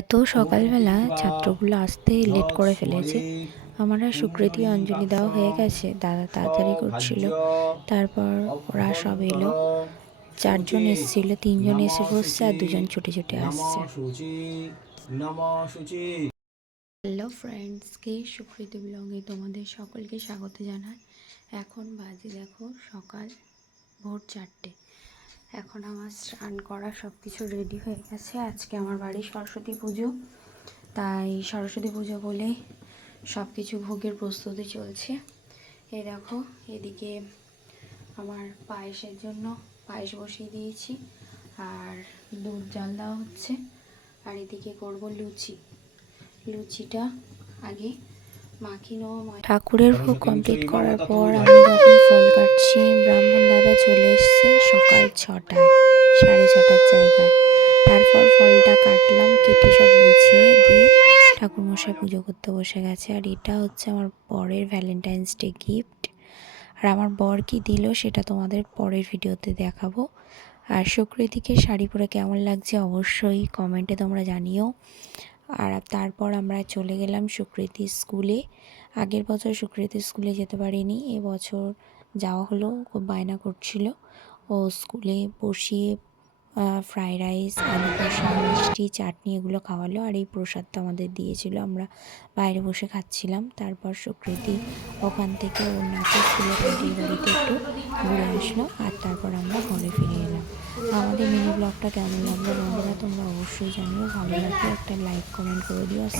এত সকালবেলা ছাত্রগুলো আসতে লেট করে ফেলেছে। আমরা সুকৃতি অঞ্জলি দেওয়া হয়ে গেছে। দাদা তাড়াতাড়ি করছিল। তারপর ওরা সব এলো। চারজন এসেছিল, তিনজন এসে বসছে আর দুজন ছুটে ছুটে আসছে। হ্যালো ফ্রেন্ডস কে সুকৃতি ব্লগে তোমাদের সকলকে স্বাগত জানাই। এখন বাজে দেখো সকাল ভোর চারটে। এখন আমার স্নান করা সব কিছু রেডি হয়ে গেছে। আজকে আমার বাড়ি সরস্বতী পুজো। তাই সরস্বতী পুজো বলে সব কিছু ভোগের প্রস্তুতি চলছে। এই দেখো এদিকে আমার পায়েসের জন্য পায়েস বসিয়ে দিয়েছি আর দুধ জাল দেওয়া হচ্ছে। আর এদিকে করব লুচি। লুচিটা আগে মাখি নেব। ঠাকুরের ভোগ কমপ্লিট করার পর আমি যখন ফল কাটছি ব্রাহ্মণ দাদা চলে এসছে সকাল ছটায়, সাড়ে ছটার জায়গায়। তারপর ফলটা কাটলাম, কেটে সব গুছিয়ে দিয়ে ঠাকুরমশাই পুজো করতে বসে গেছে। আর এটা হচ্ছে আমার বরের ভ্যালেন্টাইন্স ডে গিফট আর আমার বর কি দিল সেটা তোমাদের পরের ভিডিওতে দেখাবো। আর সুকৃতিকে শাড়ি পরে কেমন লাগছে অবশ্যই কমেন্টে তোমরা জানিও। আর তারপর আমরা চলে গেলাম সুকৃতি স্কুলে। আগের বছর সুকৃতি স্কুলে যেতে পারিনি এবছর যাওয়া হলো, খুব বায়না করছিল। ও স্কুলে বসিয়ে ফ্রাইড রাইস আলু কষা, মিষ্টি, চাটনি এগুলো খাওয়ালো। আর এই প্রসাদটা আমাদের দিয়েছিল, আমরা বাইরে বসে খাচ্ছিলাম। তারপর সুকৃতি ওখান থেকে ওর নাচের পার্টির বাড়িতে একটু ঘুরে আসলো আর তারপর আমরা ঘরে ফিরে এলাম। আমাদের মিনি ব্লগটা কেমন লাগল বন্ধুরা, তোমরা অবশ্যই জানিও। ভালো লাগলে একটা লাইক কমেন্ট করে দিও আর